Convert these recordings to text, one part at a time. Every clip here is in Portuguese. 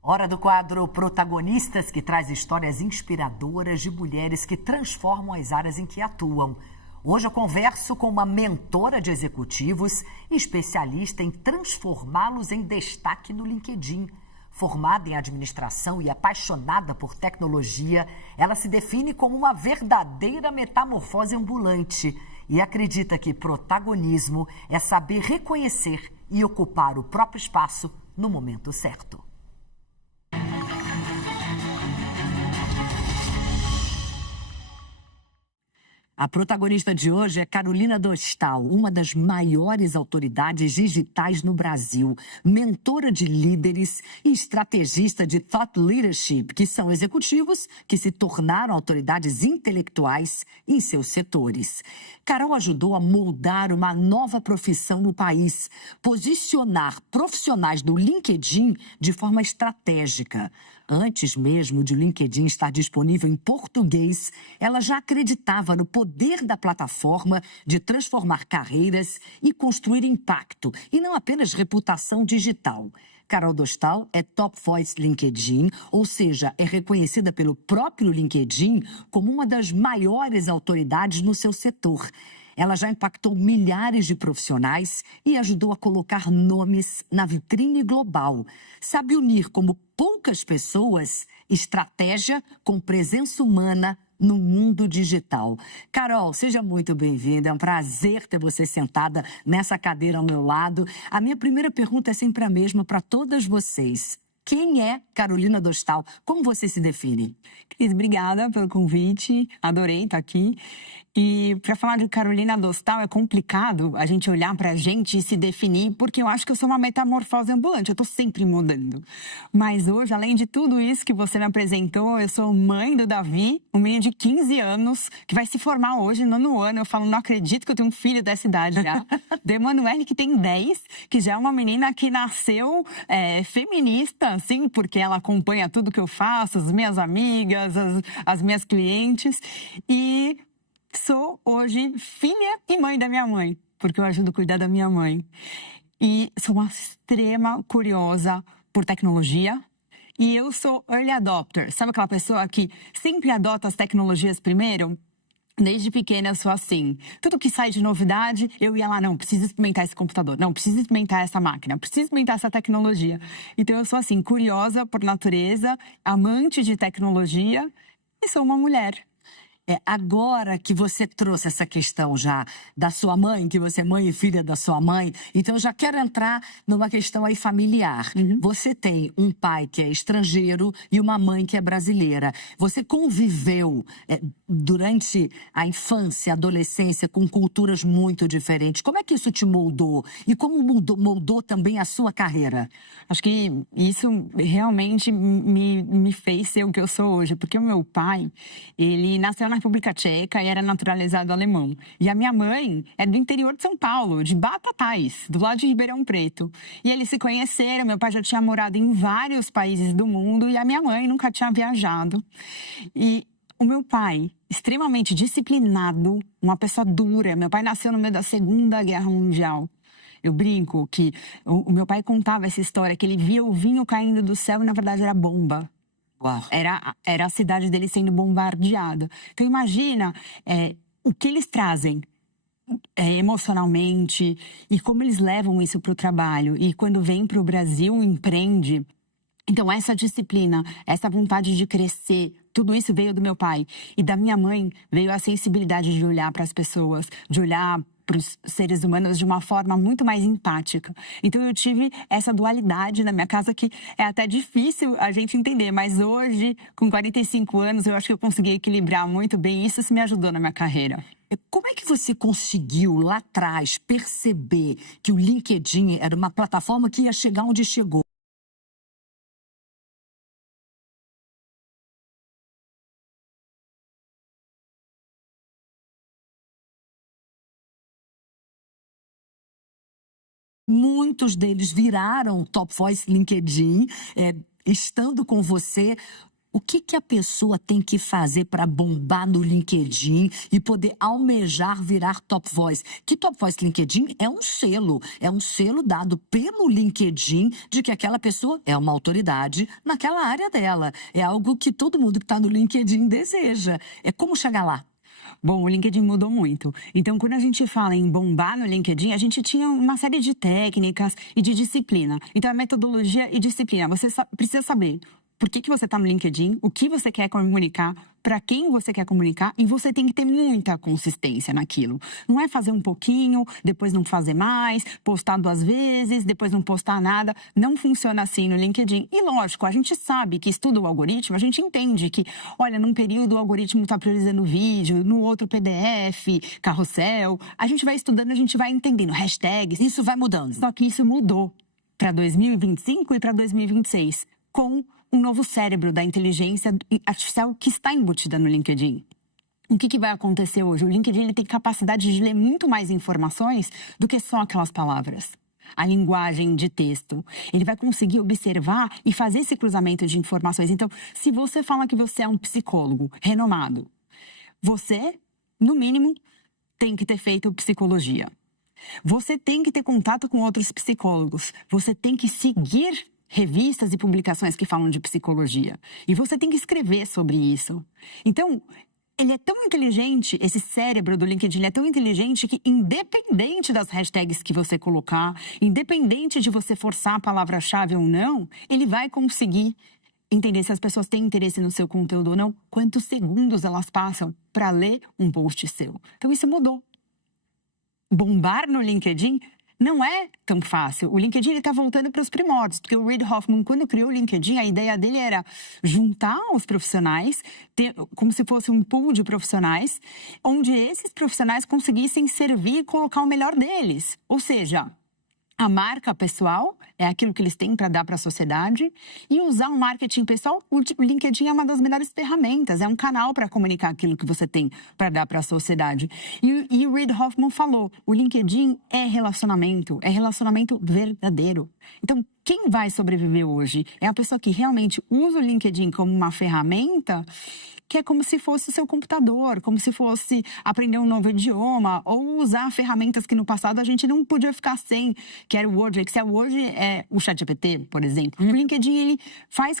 Hora do quadro Protagonistas, que traz histórias inspiradoras de mulheres que transformam as áreas em que atuam. Hoje eu converso com uma mentora de executivos e especialista em transformá-los em destaque no LinkedIn. Formada em administração e apaixonada por tecnologia, ela se define como uma verdadeira metamorfose ambulante e acredita que protagonismo é saber reconhecer e ocupar o próprio espaço no momento certo. A protagonista de hoje é Carolina Dostal, uma das maiores autoridades digitais no Brasil, mentora de líderes e estrategista de thought leadership, que são executivos que se tornaram autoridades intelectuais em seus setores. Carol ajudou a moldar uma nova profissão no país, posicionar profissionais do LinkedIn de forma estratégica. Antes mesmo de o LinkedIn estar disponível em português, ela já acreditava no poder da plataforma de transformar carreiras e construir impacto, e não apenas reputação digital. Carol Dostal é Top Voice LinkedIn, ou seja, é reconhecida pelo próprio LinkedIn como uma das maiores autoridades no seu setor. Ela já impactou milhares de profissionais e ajudou a colocar nomes na vitrine global. Sabe unir, como poucas pessoas, estratégia com presença humana no mundo digital. Carol, seja muito bem-vinda. É um prazer ter você sentada nessa cadeira ao meu lado. A minha primeira pergunta é sempre a mesma para todas vocês. Quem é Carolina Dostal? Como você se define? Cris, obrigada pelo convite. Adorei estar aqui. E para falar de Carolina Dostal, é complicado a gente olhar para a gente e se definir, porque eu acho que eu sou uma metamorfose ambulante, eu estou sempre mudando. Mas hoje, além de tudo isso que você me apresentou, eu sou mãe do Davi, um menino de 15 anos, que vai se formar hoje, no 9º ano. Eu falo, não acredito que eu tenho um filho dessa idade já. Do Emanuele, que tem 10, que já é uma menina que nasceu feminista, assim, porque ela acompanha tudo que eu faço, as minhas amigas, as minhas clientes. E sou hoje filha e mãe da minha mãe, porque eu ajudo a cuidar da minha mãe. E sou uma extrema curiosa por tecnologia. E eu sou early adopter. Sabe aquela pessoa que sempre adota as tecnologias primeiro? Desde pequena eu sou assim. Tudo que sai de novidade, eu ia lá, não, preciso experimentar esse computador, não, preciso experimentar essa máquina, preciso experimentar essa tecnologia. Então eu sou assim, curiosa por natureza, amante de tecnologia e sou uma mulher. Agora que você trouxe essa questão já da sua mãe, que você é mãe e filha da sua mãe, então eu já quero entrar numa questão aí familiar. Você tem um pai que é estrangeiro e uma mãe que é brasileira. Você conviveu durante a infância, a adolescência, com culturas muito diferentes. Como é que isso te moldou? E como moldou também a sua carreira? Acho que isso realmente me fez ser o que eu sou hoje, porque o meu pai, ele nasceu na República Tcheca e era naturalizado alemão. E a minha mãe é do interior de São Paulo, de Batatais, do lado de Ribeirão Preto. E eles se conheceram, meu pai já tinha morado em vários países do mundo e a minha mãe nunca tinha viajado. E o meu pai, extremamente disciplinado, uma pessoa dura. Meu pai nasceu no meio da Segunda Guerra Mundial. Eu brinco que o meu pai contava essa história, que ele via o vinho caindo do céu e na verdade era bomba. Uau. Era a cidade dele sendo bombardeada. Então imagina o que eles trazem emocionalmente e como eles levam isso para o trabalho. E quando vem para o Brasil, empreende. Então essa disciplina, essa vontade de crescer, tudo isso veio do meu pai. E da minha mãe veio a sensibilidade de olhar para as pessoas, de olhar para os seres humanos de uma forma muito mais empática. Então eu tive essa dualidade na minha casa que é até difícil a gente entender, mas hoje, com 45 anos, eu acho que eu consegui equilibrar muito bem isso me ajudou na minha carreira. Como é que você conseguiu lá atrás perceber que o LinkedIn era uma plataforma que ia chegar onde chegou? Muitos deles viraram Top Voice LinkedIn, estando com você. O que a pessoa tem que fazer para bombar no LinkedIn e poder almejar virar top voice? Que top voice LinkedIn é um selo dado pelo LinkedIn de que aquela pessoa é uma autoridade naquela área dela. É algo que todo mundo que está no LinkedIn deseja. É como chegar lá. Bom, o LinkedIn mudou muito. Então, quando a gente fala em bombar no LinkedIn, a gente tinha uma série de técnicas e de disciplina. Então, é metodologia e disciplina. Você precisa saber por que você está no LinkedIn, o que você quer comunicar, para quem você quer comunicar, e você tem que ter muita consistência naquilo. Não é fazer um pouquinho, depois não fazer mais, postar 2 vezes, depois não postar nada. Não funciona assim no LinkedIn. E lógico, a gente sabe que estuda o algoritmo, a gente entende que, olha, num período o algoritmo está priorizando vídeo, no outro PDF, carrossel. A gente vai estudando, a gente vai entendendo hashtags. Isso vai mudando. Só que isso mudou para 2025 e para 2026, com um novo cérebro da inteligência artificial que está embutida no LinkedIn. O que vai acontecer hoje? O LinkedIn ele tem capacidade de ler muito mais informações do que só aquelas palavras. A linguagem de texto. Ele vai conseguir observar e fazer esse cruzamento de informações. Então, se você fala que você é um psicólogo renomado, você, no mínimo, tem que ter feito psicologia. Você tem que ter contato com outros psicólogos. Você tem que seguir revistas e publicações que falam de psicologia. E você tem que escrever sobre isso. Então, ele é tão inteligente, esse cérebro do LinkedIn é tão inteligente que, independente das hashtags que você colocar, independente de você forçar a palavra-chave ou não, ele vai conseguir entender se as pessoas têm interesse no seu conteúdo ou não, quantos segundos elas passam para ler um post seu. Então, isso mudou. Bombar no LinkedIn não é tão fácil. O LinkedIn está voltando para os primórdios, porque o Reid Hoffman, quando criou o LinkedIn, a ideia dele era juntar os profissionais, como se fosse um pool de profissionais, onde esses profissionais conseguissem servir e colocar o melhor deles. Ou seja, a marca pessoal é aquilo que eles têm para dar para a sociedade, e usar o marketing pessoal, o LinkedIn é uma das melhores ferramentas, é um canal para comunicar aquilo que você tem para dar para a sociedade. E o Reid Hoffman falou, o LinkedIn é relacionamento verdadeiro. Então, quem vai sobreviver hoje é a pessoa que realmente usa o LinkedIn como uma ferramenta, que é como se fosse o seu computador, como se fosse aprender um novo idioma, ou usar ferramentas que no passado a gente não podia ficar sem, que era o Word, Excel. Hoje é o ChatGPT, por exemplo. O LinkedIn, ele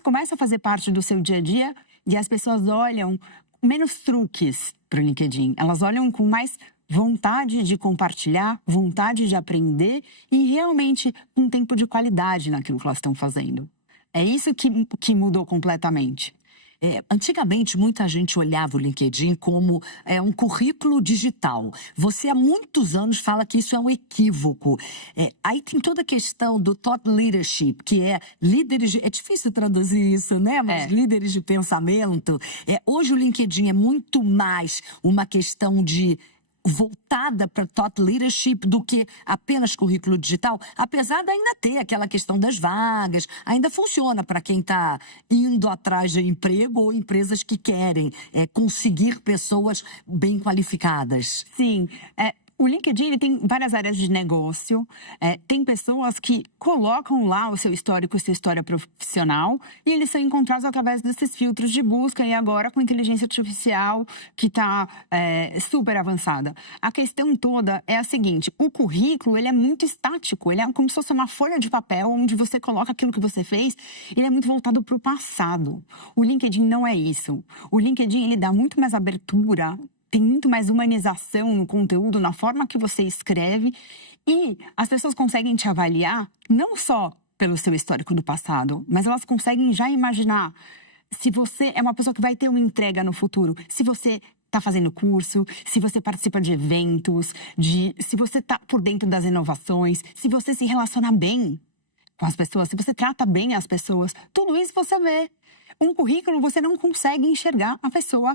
começa a fazer parte do seu dia a dia, e as pessoas olham com menos truques para o LinkedIn. Elas olham com mais vontade de compartilhar, vontade de aprender e realmente um tempo de qualidade naquilo que elas estão fazendo. É isso que mudou completamente. Antigamente, muita gente olhava o LinkedIn como um currículo digital. Você, há muitos anos, fala que isso é um equívoco. Aí tem toda a questão do thought leadership, que é líderes é difícil traduzir isso, né? Mas líderes de pensamento. Hoje o LinkedIn é muito mais uma questão voltada para thought leadership do que apenas currículo digital, apesar de ainda ter aquela questão das vagas, ainda funciona para quem está indo atrás de emprego ou empresas que querem conseguir pessoas bem qualificadas. Sim, o LinkedIn ele tem várias áreas de negócio, tem pessoas que colocam lá o seu histórico, sua história profissional, e eles são encontrados através desses filtros de busca, e agora com inteligência artificial que está super avançada. A questão toda é a seguinte, o currículo ele é muito estático, ele é como se fosse uma folha de papel onde você coloca aquilo que você fez, ele é muito voltado para o passado. O LinkedIn não é isso. O LinkedIn ele dá muito mais abertura, tem muito mais humanização no conteúdo, na forma que você escreve, e as pessoas conseguem te avaliar não só pelo seu histórico do passado, mas elas conseguem já imaginar se você é uma pessoa que vai ter uma entrega no futuro, se você está fazendo curso, se você participa de eventos, se você está por dentro das inovações, se você se relaciona bem com as pessoas, se você trata bem as pessoas, tudo isso você vê. Um currículo você não consegue enxergar a pessoa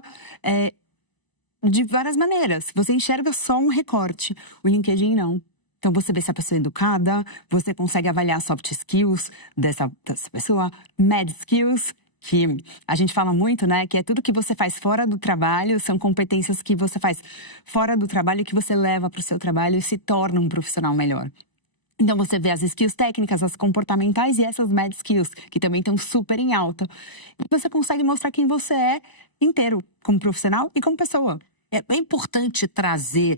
de várias maneiras. Você enxerga só um recorte. O LinkedIn não. Então, você vê se a pessoa é educada, você consegue avaliar soft skills dessa pessoa, mad skills, que a gente fala muito, né? Que é tudo que você faz fora do trabalho, são competências que você faz fora do trabalho que você leva para o seu trabalho e se torna um profissional melhor. Então, você vê as skills técnicas, as comportamentais e essas mad skills, que também estão super em alta. E você consegue mostrar quem você é inteiro, como profissional e como pessoa. É importante trazer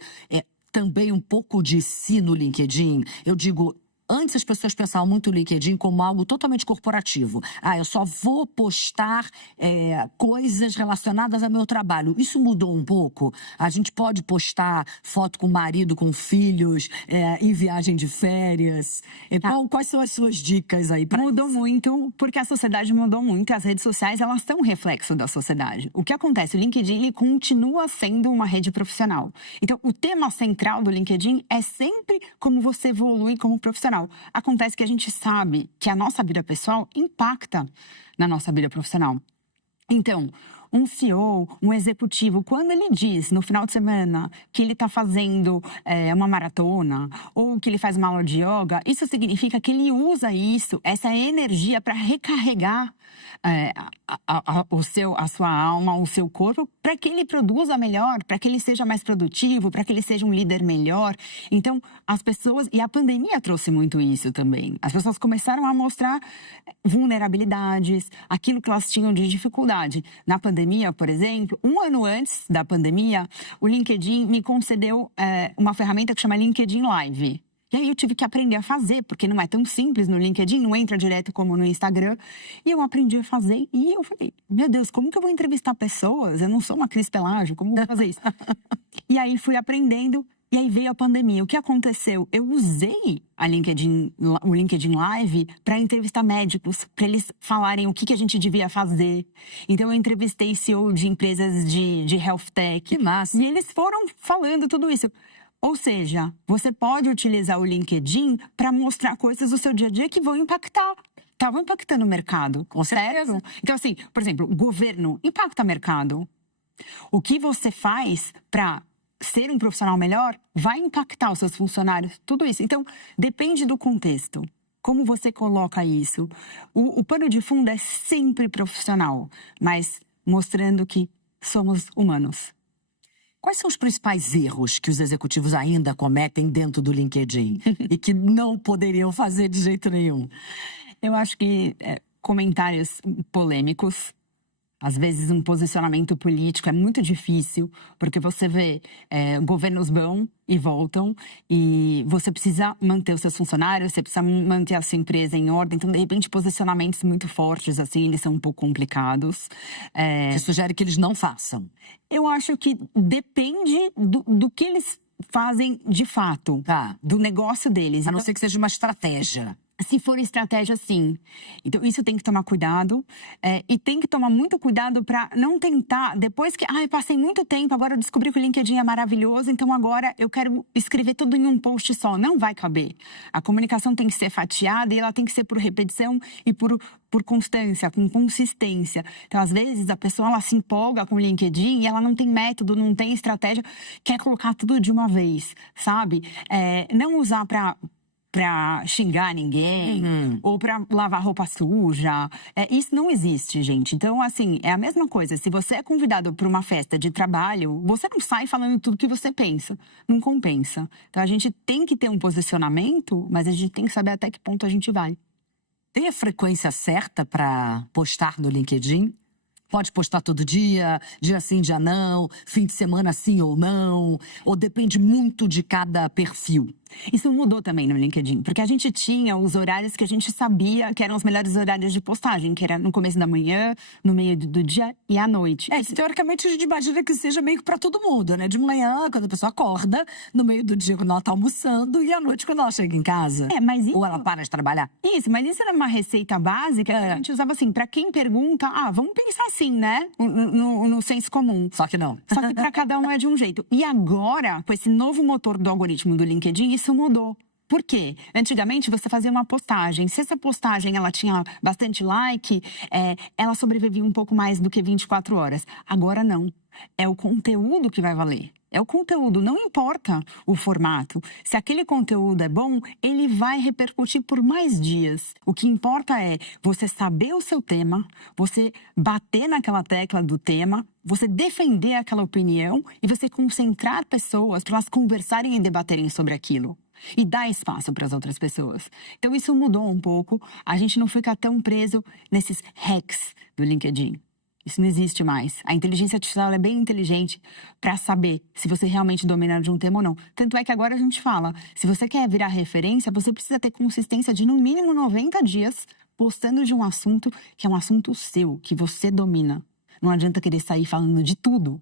também um pouco de si no LinkedIn. Eu digo, antes as pessoas pensavam muito no LinkedIn como algo totalmente corporativo. Eu só vou postar coisas relacionadas ao meu trabalho. Isso mudou um pouco? A gente pode postar foto com o marido, com filhos, em viagem de férias. Quais são as suas dicas aí para Mudou muito, porque a sociedade mudou muito. As redes sociais, elas são um reflexo da sociedade. O que acontece? O LinkedIn, ele continua sendo uma rede profissional. Então, o tema central do LinkedIn é sempre como você evolui como profissional. Acontece que a gente sabe que a nossa vida pessoal impacta na nossa vida profissional. Então, um CEO, um executivo, quando ele diz no final de semana que ele está fazendo uma maratona ou que ele faz uma aula de yoga, isso significa que ele usa essa energia para recarregar a sua alma, o seu corpo, para que ele produza melhor, para que ele seja mais produtivo, para que ele seja um líder melhor. Então, as pessoas... E a pandemia trouxe muito isso também. As pessoas começaram a mostrar vulnerabilidades, aquilo que elas tinham de dificuldade. Na pandemia, por exemplo, 1 ano antes da pandemia, o LinkedIn me concedeu uma ferramenta que chama LinkedIn Live. E aí eu tive que aprender a fazer, porque não é tão simples no LinkedIn, não entra direto como no Instagram. E eu aprendi a fazer e eu falei, meu Deus, como que eu vou entrevistar pessoas? Eu não sou uma Cris Pelágio, como eu vou fazer isso? E aí fui aprendendo e aí veio a pandemia. O que aconteceu? Eu usei o LinkedIn Live para entrevistar médicos, para eles falarem o que a gente devia fazer. Então eu entrevistei CEO de empresas de health tech. Que massa! E eles foram falando tudo isso. Ou seja, você pode utilizar o LinkedIn para mostrar coisas do seu dia a dia que vão impactar. Estavam impactando o mercado, com certeza. Então, assim, por exemplo, o governo impacta o mercado. O que você faz para ser um profissional melhor vai impactar os seus funcionários, tudo isso. Então, depende do contexto. Como você coloca isso? O pano de fundo é sempre profissional, mas mostrando que somos humanos. Quais são os principais erros que os executivos ainda cometem dentro do LinkedIn e que não poderiam fazer de jeito nenhum? Eu acho que comentários polêmicos, às vezes um posicionamento político é muito difícil, porque você vê governos vão e voltam e você precisa manter os seus funcionários, você precisa manter a sua empresa em ordem. Então, de repente, posicionamentos muito fortes, assim, eles são um pouco complicados. Você sugere que eles não façam? Eu acho que depende do que eles fazem de fato, do negócio deles. A não ser que seja uma estratégia. Se for estratégia, sim. Então, isso tem que tomar cuidado. E tem que tomar muito cuidado para não tentar... Depois que, eu passei muito tempo, agora eu descobri que o LinkedIn é maravilhoso, então agora eu quero escrever tudo em um post só. Não vai caber. A comunicação tem que ser fatiada e ela tem que ser por repetição e por constância, com consistência. Então, às vezes, a pessoa ela se empolga com o LinkedIn e ela não tem método, não tem estratégia, quer colocar tudo de uma vez, sabe? Não usar para xingar ninguém, ou para lavar roupa suja. Isso não existe, gente. Então, assim, é a mesma coisa. Se você é convidado para uma festa de trabalho, você não sai falando tudo que você pensa. Não compensa. Então, a gente tem que ter um posicionamento, mas a gente tem que saber até que ponto a gente vai. Tem a frequência certa para postar no LinkedIn? Pode postar todo dia sim, dia não, fim de semana sim ou não? Ou depende muito de cada perfil? Isso mudou também no LinkedIn, porque a gente tinha os horários que a gente sabia que eram os melhores horários de postagem, que era no começo da manhã, no meio do dia e à noite. Teoricamente a gente imagina que seja meio que para todo mundo, né? De manhã, quando a pessoa acorda, no meio do dia quando ela tá almoçando e à noite quando ela chega em casa. Mas isso... Ou ela para de trabalhar. Isso, mas isso era uma receita básica que a gente usava assim, para quem pergunta, vamos pensar assim, né? No senso comum. Só que não. Só que para cada um é de um jeito. E agora, com esse novo motor do algoritmo do LinkedIn, isso mudou. Por quê? Antigamente, você fazia uma postagem. Se essa postagem ela tinha bastante like, ela sobrevivia um pouco mais do que 24 horas. Agora, não. É o conteúdo que vai valer. É o conteúdo, não importa o formato. Se aquele conteúdo é bom, ele vai repercutir por mais dias. O que importa é você saber o seu tema, você bater naquela tecla do tema, você defender aquela opinião e você concentrar pessoas para elas conversarem e debaterem sobre aquilo. e dar espaço para as outras pessoas. Então isso mudou um pouco, a gente não fica tão preso nesses hacks do LinkedIn. Isso não existe mais. A inteligência artificial é bem inteligente para saber se você realmente domina de um tema ou não. Tanto é que agora a gente fala, se você quer virar referência, você precisa ter consistência de no mínimo 90 dias postando de um assunto que é um assunto seu, que você domina. Não adianta querer sair falando de tudo,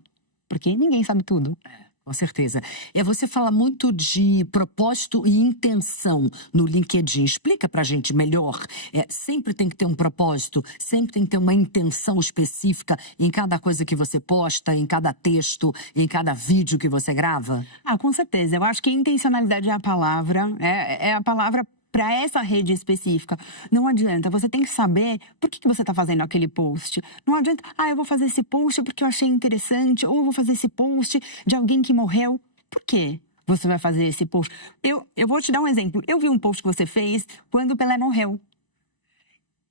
porque ninguém sabe tudo. Com certeza. Você fala muito de propósito e intenção no LinkedIn. Explica pra gente melhor. Sempre tem que ter um propósito, sempre tem que ter uma intenção específica em cada coisa que você posta, em cada texto, em cada vídeo que você grava? Com certeza. Eu acho que intencionalidade é a palavra, é a palavra para essa rede específica. Não adianta, você tem que saber por que você está fazendo aquele post. Não adianta, eu vou fazer esse post porque eu achei interessante, ou eu vou fazer esse post de alguém que morreu. Por quê você vai fazer esse post? Eu vou te dar um exemplo. Eu vi um post que você fez quando o Pelé morreu.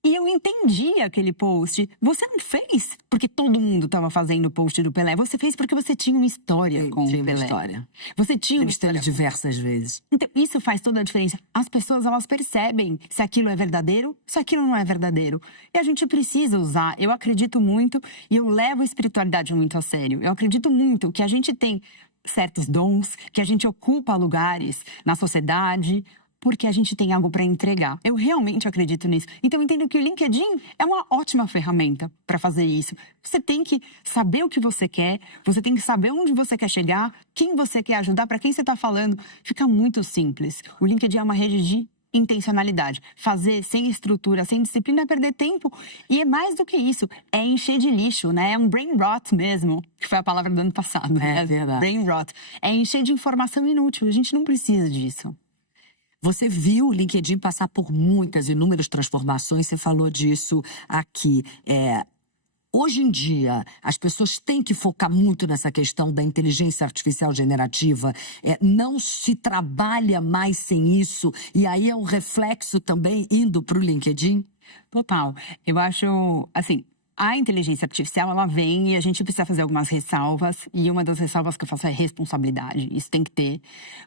E eu entendi aquele post. Você não fez porque todo mundo estava fazendo o post do Pelé. Você fez porque você tinha uma história com o Pelé. Uma história. Você tinha uma história diversas vezes. Então, isso faz toda a diferença. As pessoas, elas percebem se aquilo é verdadeiro, se aquilo não é verdadeiro. E a gente precisa usar. Eu acredito muito e eu levo a espiritualidade muito a sério. Eu acredito muito que a gente tem certos dons, que a gente ocupa lugares na sociedade, porque a gente tem algo para entregar. Eu realmente acredito nisso. Então, eu entendo que o LinkedIn é uma ótima ferramenta para fazer isso. Você tem que saber o que você quer, você tem que saber onde você quer chegar, quem você quer ajudar, para quem você está falando. Fica muito simples. O LinkedIn é uma rede de intencionalidade. Fazer sem estrutura, sem disciplina é perder tempo. E é mais do que isso. É encher de lixo, né? É um brain rot mesmo, que foi a palavra do ano passado. É verdade. Brain rot. É encher de informação inútil. A gente não precisa disso. Você viu o LinkedIn passar por inúmeras transformações, você falou disso aqui. Hoje em dia, as pessoas têm que focar muito nessa questão da inteligência artificial generativa. Não se trabalha mais sem isso, e aí é um reflexo também indo para o LinkedIn? Total. Eu acho, assim, a inteligência artificial, ela vem e a gente precisa fazer algumas ressalvas. E uma das ressalvas que eu faço é responsabilidade. Isso tem que ter.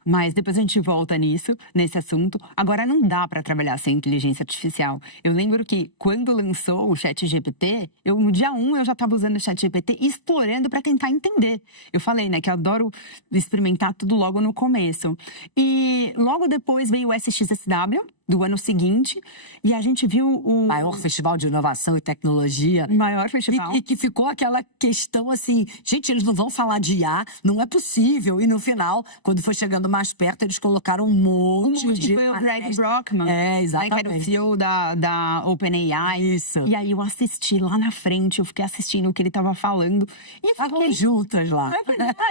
Mas depois a gente volta nesse assunto. Agora, não dá para trabalhar sem inteligência artificial. Eu lembro que quando lançou o ChatGPT, no dia 1 eu já estava usando o ChatGPT e explorando para tentar entender. Eu falei, né, que eu adoro experimentar tudo logo no começo. E logo depois veio o SXSW, do ano seguinte, e a gente viu o maior festival de inovação e tecnologia. Maior festival. E que ficou aquela questão assim, gente, eles não vão falar de IA, não é possível. E no final, quando foi chegando mais perto, eles colocaram um monte de... Foi o Greg Brockman. Exatamente. Que era o CEO da OpenAI. Isso. E aí eu assisti lá na frente, eu fiquei assistindo o que ele estava falando. E fiquei juntas lá.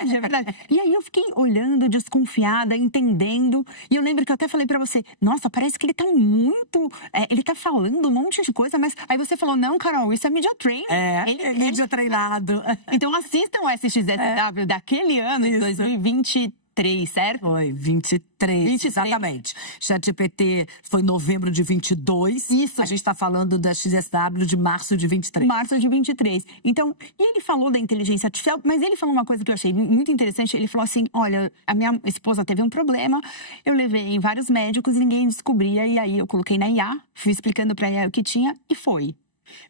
É verdade. E aí eu fiquei olhando, desconfiada, entendendo. E eu lembro que eu até falei pra você, nossa, parece que ele tá muito... ele tá falando um monte de coisa, mas... Aí você falou, não, Carol, isso é media training. Media treinado. Então assistam o SXSW daquele ano, de 2023, certo? Foi, 23, exatamente. ChatGPT foi em novembro de 22. Isso. A gente está falando da XSW de março de 23. Março de 23. Então, e ele falou da inteligência artificial, mas ele falou uma coisa que eu achei muito interessante. Ele falou assim, olha, a minha esposa teve um problema, eu levei em vários médicos e ninguém descobria. E aí eu coloquei na IA, fui explicando pra IA o que tinha e foi.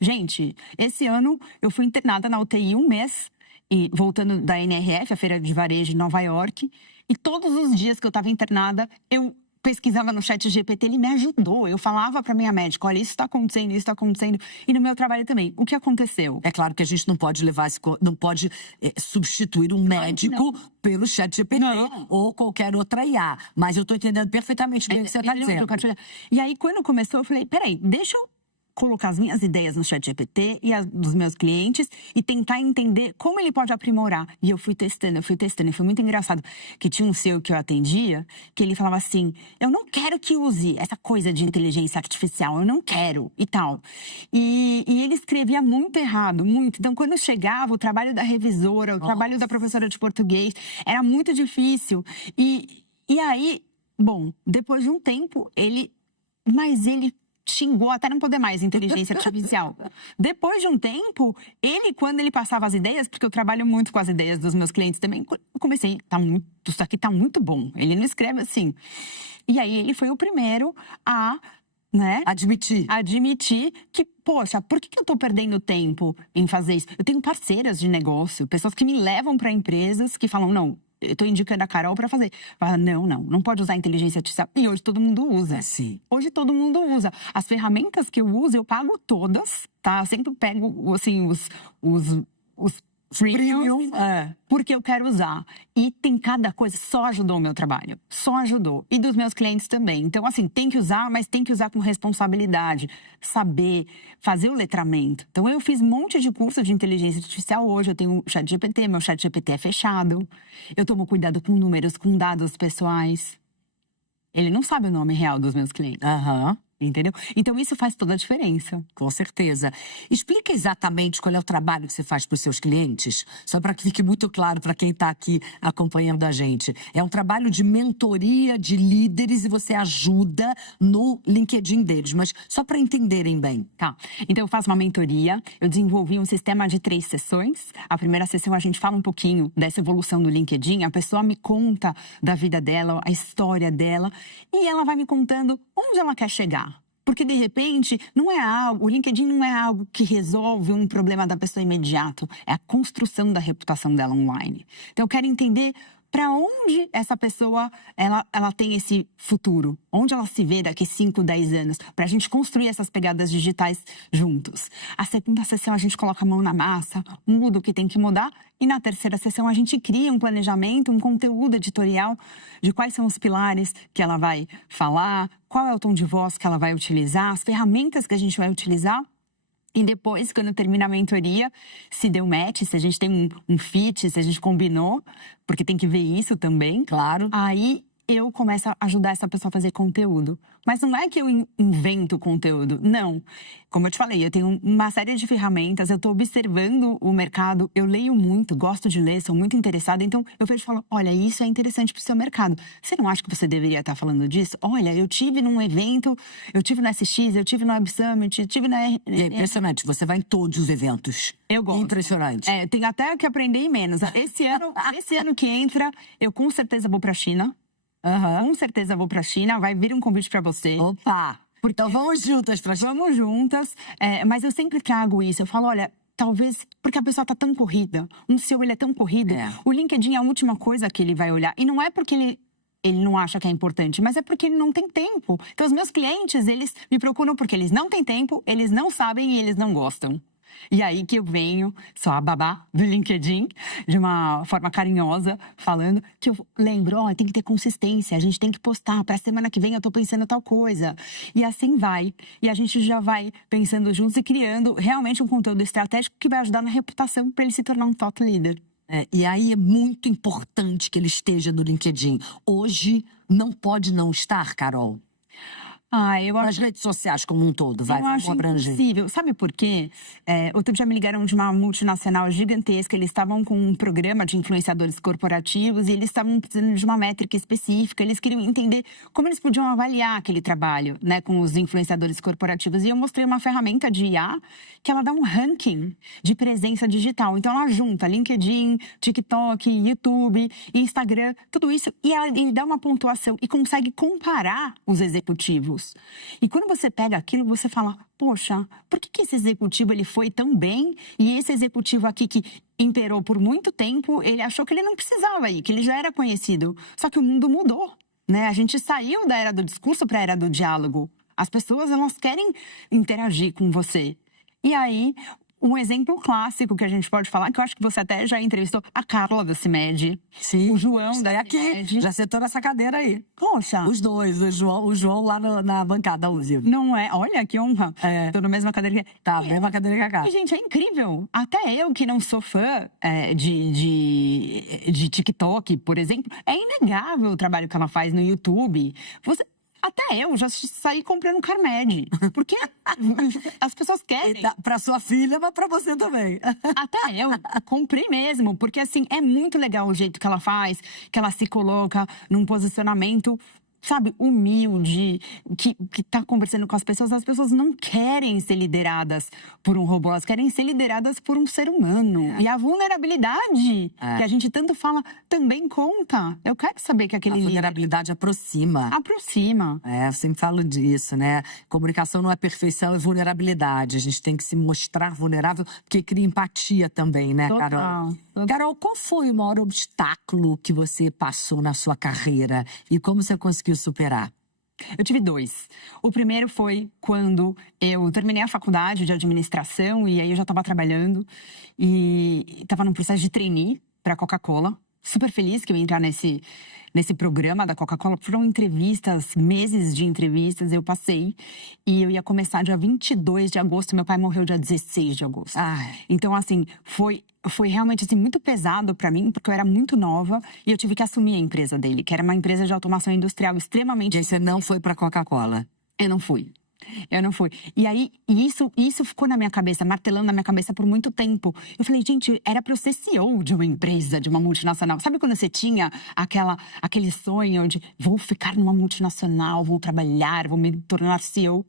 Gente, esse ano eu fui internada na UTI um mês, e voltando da NRF, a Feira de Varejo de Nova York, e todos os dias que eu estava internada, eu pesquisava no ChatGPT, ele me ajudou. Eu falava para minha médica, olha, isso está acontecendo, isso está acontecendo. E no meu trabalho também. O que aconteceu? É claro que a gente não pode não pode substituir um médico pelo ChatGPT ou qualquer outra IA. Mas eu estou entendendo perfeitamente bem o que você está dizendo. E aí, quando começou, eu falei, peraí, deixa eu colocar as minhas ideias no ChatGPT e as dos meus clientes e tentar entender como ele pode aprimorar. E eu fui testando. E foi muito engraçado que tinha um CEO que eu atendia, que ele falava assim, eu não quero que use essa coisa de inteligência artificial, eu não quero, e tal. E ele escrevia muito errado, muito. Então, quando chegava o trabalho da revisora, o trabalho da professora de português, era muito difícil. E aí, bom, depois de um tempo, ele xingou até não poder mais inteligência artificial. Depois de um tempo, quando ele passava as ideias, porque eu trabalho muito com as ideias dos meus clientes também, eu comecei, isso aqui tá muito bom. Ele não escreve assim. E aí ele foi o primeiro a, né, admitir que, poxa, por que eu tô perdendo tempo em fazer isso? Eu tenho parceiras de negócio, pessoas que me levam para empresas que falam, não, eu tô indicando a Carol para fazer. Fala, não pode usar inteligência artificial. E hoje todo mundo usa. Sim. Hoje todo mundo usa. As ferramentas que eu uso, eu pago todas, tá? Eu sempre pego, assim, os premium, porque eu quero usar. E tem cada coisa, só ajudou o meu trabalho. Só ajudou. E dos meus clientes também. Então, assim, tem que usar, mas tem que usar com responsabilidade. Saber, fazer o letramento. Então, eu fiz um monte de curso de inteligência artificial hoje. Eu tenho o ChatGPT, meu ChatGPT é fechado. Eu tomo cuidado com números, com dados pessoais. Ele não sabe o nome real dos meus clientes. Entendeu? Então, isso faz toda a diferença. Com certeza. Explica exatamente qual é o trabalho que você faz para os seus clientes, só para que fique muito claro para quem está aqui acompanhando a gente. É um trabalho de mentoria de líderes e você ajuda no LinkedIn deles, mas só para entenderem bem. Tá. Então, eu faço uma mentoria, eu desenvolvi um sistema de 3 sessões. A primeira sessão a gente fala um pouquinho dessa evolução do LinkedIn, a pessoa me conta da vida dela, a história dela, e ela vai me contando onde ela quer chegar. Porque, de repente, o LinkedIn não é algo que resolve um problema da pessoa imediato. É a construção da reputação dela online. Então, eu quero entender para onde essa pessoa ela tem esse futuro. Onde ela se vê daqui 5, 10 anos. Para a gente construir essas pegadas digitais juntos. A segunda sessão, a gente coloca a mão na massa, muda o que tem que mudar. E na terceira sessão, a gente cria um planejamento, um conteúdo editorial de quais são os pilares que ela vai falar, qual é o tom de voz que ela vai utilizar, as ferramentas que a gente vai utilizar. E depois, quando termina a mentoria, se deu match, se a gente tem um fit, se a gente combinou, porque tem que ver isso também. Claro. Aí eu começo a ajudar essa pessoa a fazer conteúdo. Mas não é que eu invento conteúdo, não. Como eu te falei, eu tenho uma série de ferramentas, eu estou observando o mercado, eu leio muito, gosto de ler, sou muito interessada, então eu vejo e falo, olha, isso é interessante para o seu mercado. Você não acha que você deveria estar falando disso? Olha, eu tive num evento, eu tive no SX, eu tive no Web Summit, eu tive na... É impressionante, você vai em todos os eventos. Eu gosto. Impressionante. Tenho até que aprender em menos. Esse ano que entra, eu com certeza vou para a China. Com certeza vou para a China, vai vir um convite para você. Opa! Então vamos juntas pra China. Vamos juntas, mas eu sempre trago isso. Eu falo, olha, talvez porque a pessoa tá tão corrida, ele é tão corrido. O LinkedIn é a última coisa que ele vai olhar. E não é porque ele não acha que é importante, mas é porque ele não tem tempo. Então, os meus clientes, eles me procuram porque eles não têm tempo, eles não sabem e eles não gostam. E aí que eu venho, sou a babá do LinkedIn, de uma forma carinhosa, falando que eu lembro, tem que ter consistência, a gente tem que postar, para a semana que vem eu tô pensando tal coisa. E assim vai. E a gente já vai pensando juntos e criando realmente um conteúdo estratégico que vai ajudar na reputação para ele se tornar um thought leader. E aí é muito importante que ele esteja no LinkedIn. Hoje não pode não estar, Carol. Eu acho... As redes sociais como um todo, eu acho impossível. Sabe por quê? Outro dia me ligaram de uma multinacional gigantesca, eles estavam com um programa de influenciadores corporativos e eles estavam precisando de uma métrica específica, eles queriam entender como eles podiam avaliar aquele trabalho, né, com os influenciadores corporativos. E eu mostrei uma ferramenta de IA que ela dá um ranking de presença digital. Então ela junta LinkedIn, TikTok, YouTube, Instagram, tudo isso, e ele dá uma pontuação e consegue comparar os executivos. E quando você pega aquilo, você fala, poxa, por que esse executivo ele foi tão bem e esse executivo aqui que imperou por muito tempo, ele achou que ele não precisava ir, que ele já era conhecido. Só que o mundo mudou, né? A gente saiu da era do discurso para a era do diálogo. As pessoas, elas querem interagir com você. E aí, um exemplo clássico que a gente pode falar, que eu acho que você até já entrevistou, a Carla da CIMED. Sim. O João da aqui. CIMED. Já sentou nessa cadeira aí. Poxa. Os dois, o João lá na bancada, inclusive. Não é? Olha que honra. Tô na mesma cadeira. Tá, mesma cadeira que a Carla. E, gente, é incrível. Até eu, que não sou fã de TikTok, por exemplo, é inegável o trabalho que ela faz no YouTube. Até eu já saí comprando Carmed. Porque as pessoas querem. Pra sua filha, mas pra você também. Até eu comprei mesmo. Porque, assim, é muito legal o jeito que ela faz, que ela se coloca num posicionamento sabe, humilde, que tá conversando com as pessoas não querem ser lideradas por um robô, elas querem ser lideradas por um ser humano. E a vulnerabilidade, que a gente tanto fala, também conta. Eu quero saber que aquele A vulnerabilidade aproxima. aproxima. Eu sempre falo disso, né? Comunicação não é perfeição, é vulnerabilidade. A gente tem que se mostrar vulnerável, porque cria empatia também, né, Carol? Carol, qual foi o maior obstáculo que você passou na sua carreira e como você conseguiu superar? Eu tive 2. O primeiro foi quando eu terminei a faculdade de administração e aí eu já estava trabalhando e estava num processo de trainee para a Coca-Cola. Super feliz que eu ia entrar nesse programa da Coca-Cola. Foram entrevistas, meses de entrevistas, eu passei. E eu ia começar dia 22 de agosto, meu pai morreu dia 16 de agosto. Então, assim, foi realmente assim, muito pesado para mim, porque eu era muito nova e eu tive que assumir a empresa dele, que era uma empresa de automação industrial extremamente... E aí você não foi para a Coca-Cola? Eu não fui. E aí, isso ficou na minha cabeça, martelando na minha cabeça por muito tempo. Eu falei, gente, era pra eu ser CEO de uma empresa, de uma multinacional. Sabe quando você tinha aquele sonho de vou ficar numa multinacional, vou trabalhar, vou me tornar CEO?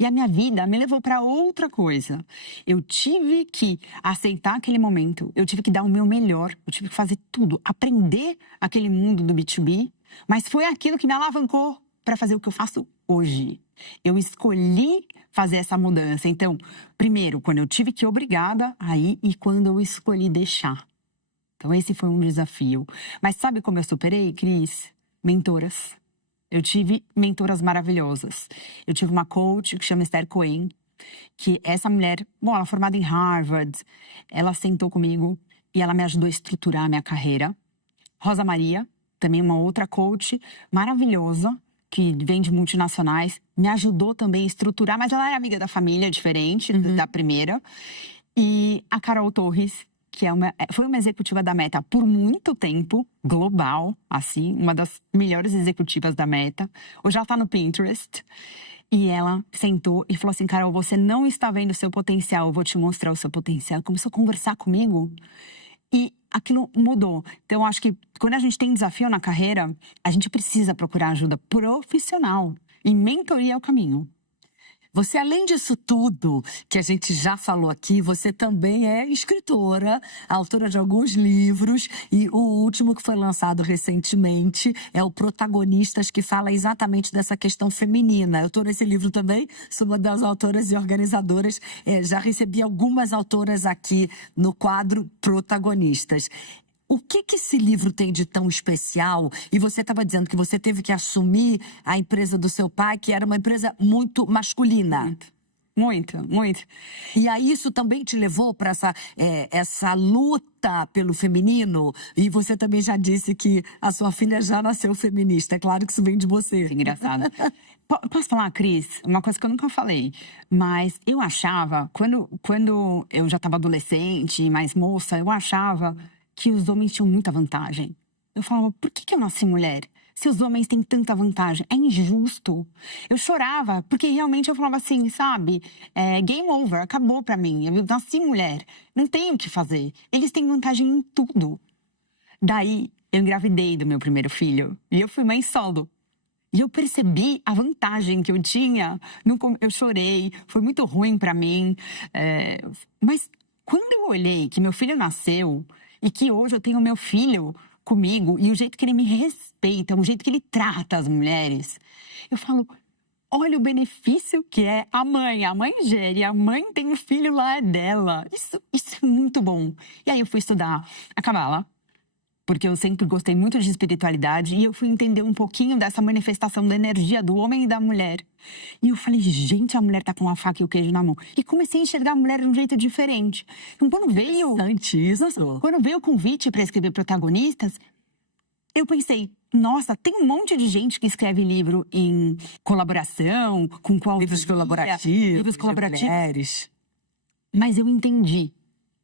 E a minha vida me levou para outra coisa. Eu tive que aceitar aquele momento, eu tive que dar o meu melhor, eu tive que fazer tudo, aprender aquele mundo do B2B, mas foi aquilo que me alavancou para fazer o que eu faço hoje. Eu escolhi fazer essa mudança. Então, primeiro, quando eu tive que ir obrigada aí e quando eu escolhi deixar. Então, esse foi um desafio. Mas sabe como eu superei, Cris? Mentoras. Eu tive mentoras maravilhosas. Eu tive uma coach que chama Esther Cohen, que essa mulher, ela é formada em Harvard, ela sentou comigo e ela me ajudou a estruturar a minha carreira. Rosa Maria, também uma outra coach maravilhosa, que vem de multinacionais, me ajudou também a estruturar, mas ela era amiga da família, diferente da primeira. E a Carol Torres, que foi uma executiva da Meta por muito tempo, global, assim, uma das melhores executivas da Meta. Hoje ela está no Pinterest. E ela sentou e falou assim, Carol, você não está vendo o seu potencial, eu vou te mostrar o seu potencial. Começou a conversar comigo e aquilo mudou. Então, eu acho que quando a gente tem desafio na carreira, a gente precisa procurar ajuda profissional. E mentoria é o caminho. Você, além disso tudo que a gente já falou aqui, você também é escritora, autora de alguns livros. E o último que foi lançado recentemente é o Protagonistas, que fala exatamente dessa questão feminina. Eu estou nesse livro também, sou uma das autoras e organizadoras. Já recebi algumas autoras aqui no quadro Protagonistas. O que esse livro tem de tão especial? E você estava dizendo que você teve que assumir a empresa do seu pai, que era uma empresa muito masculina. Muito. E aí isso também te levou para essa luta pelo feminino? E você também já disse que a sua filha já nasceu feminista. É claro que isso vem de você. Engraçado. Posso falar, Cris? Uma coisa que eu nunca falei. Mas eu achava, quando eu já estava adolescente, mais moça, eu achava que os homens tinham muita vantagem. Eu falava, por que eu nasci mulher? Se os homens têm tanta vantagem, é injusto. Eu chorava, porque realmente eu falava assim, sabe? Game over, acabou pra mim. Eu nasci mulher, não tenho o que fazer. Eles têm vantagem em tudo. Daí, eu engravidei do meu primeiro filho. E eu fui mãe solo. E eu percebi a vantagem que eu tinha. Eu chorei, foi muito ruim pra mim. Mas quando eu olhei que meu filho nasceu... E que hoje eu tenho meu filho comigo e o jeito que ele me respeita, o jeito que ele trata as mulheres. Eu falo, olha o benefício que é a mãe. A mãe gere, a mãe tem um filho lá, é dela. Isso é muito bom. E aí eu fui estudar a Cabala, porque eu sempre gostei muito de espiritualidade. E eu fui entender um pouquinho dessa manifestação da energia do homem e da mulher. E eu falei, gente, a mulher tá com a faca e o queijo na mão. E comecei a enxergar a mulher de um jeito diferente. Então, quando veio o convite para escrever Protagonistas, eu pensei, nossa, tem um monte de gente que escreve livro em colaboração, com qual livros colaborativos, mulheres. Mas eu entendi.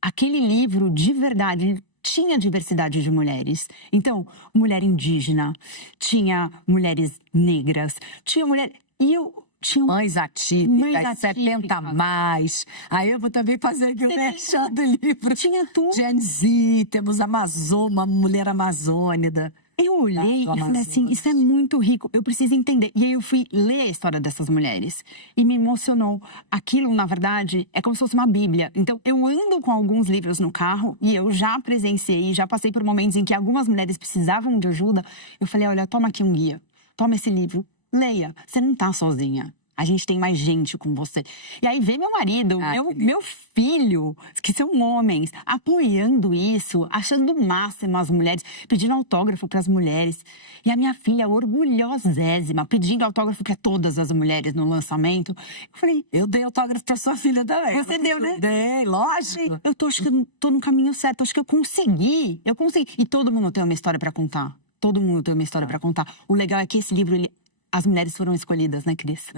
Aquele livro, de verdade, tinha diversidade de mulheres. Então, mulher indígena, tinha mulheres negras, tinha mulher... E eu tinha mães atípicas, 70 mais. Aí eu vou também fazer aqui o merchan do livro. Tinha tudo. Gen Z, temos uma mulher amazônida. Eu olhei e falei assim, isso é muito rico, eu preciso entender. E aí eu fui ler a história dessas mulheres e me emocionou. Aquilo, na verdade, é como se fosse uma bíblia. Então, eu ando com alguns livros no carro e eu já presenciei, já passei por momentos em que algumas mulheres precisavam de ajuda. Eu falei, olha, toma aqui um guia, toma esse livro, leia, você não tá sozinha. A gente tem mais gente com você. E aí vem meu marido, meu filho, que são homens, apoiando isso, achando o máximo as mulheres, pedindo autógrafo para as mulheres. E a minha filha, orgulhosésima, pedindo autógrafo para todas as mulheres no lançamento. Eu falei, Eu dei autógrafo para sua filha também. Você deu, né? Dei, lógico. acho que eu tô no caminho certo, acho que eu consegui. E todo mundo tem uma história para contar. Todo mundo tem uma história para contar. O legal é que esse livro, as mulheres foram escolhidas, né, Cris?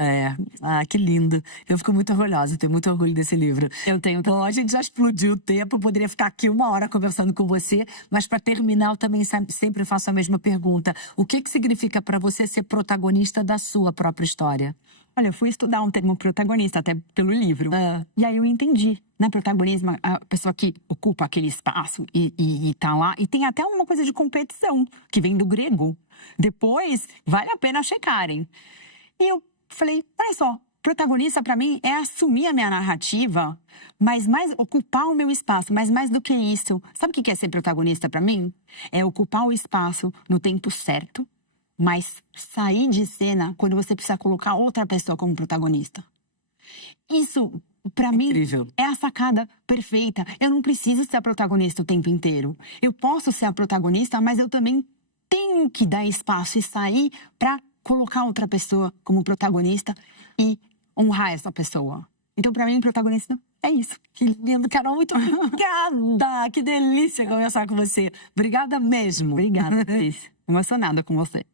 Que lindo. Eu fico muito orgulhosa, tenho muito orgulho desse livro. Eu tenho. Bom, a gente já explodiu o tempo, eu poderia ficar aqui 1 hora conversando com você, mas para terminar, eu também sempre faço a mesma pergunta. O que significa para você ser protagonista da sua própria história? Olha, eu fui estudar um termo protagonista, até pelo livro. E aí eu entendi. Né? Protagonismo, a pessoa que ocupa aquele espaço e tá lá. E tem até uma coisa de competição, que vem do grego. Depois, vale a pena checarem. E eu falei, olha só, protagonista para mim é assumir a minha narrativa, mas mais ocupar o meu espaço. Mas mais do que isso, sabe o que é ser protagonista para mim? É ocupar o espaço no tempo certo, mas sair de cena quando você precisa colocar outra pessoa como protagonista. Isso, pra mim, é a sacada perfeita. Eu não preciso ser a protagonista o tempo inteiro. Eu posso ser a protagonista, mas eu também tenho que dar espaço e sair pra colocar outra pessoa como protagonista e honrar essa pessoa. Então, pra mim, protagonista é isso. Que lindo, Carol. Muito obrigada. Que delícia conversar com você. Obrigada mesmo. Obrigada, Cris. Emocionada com você.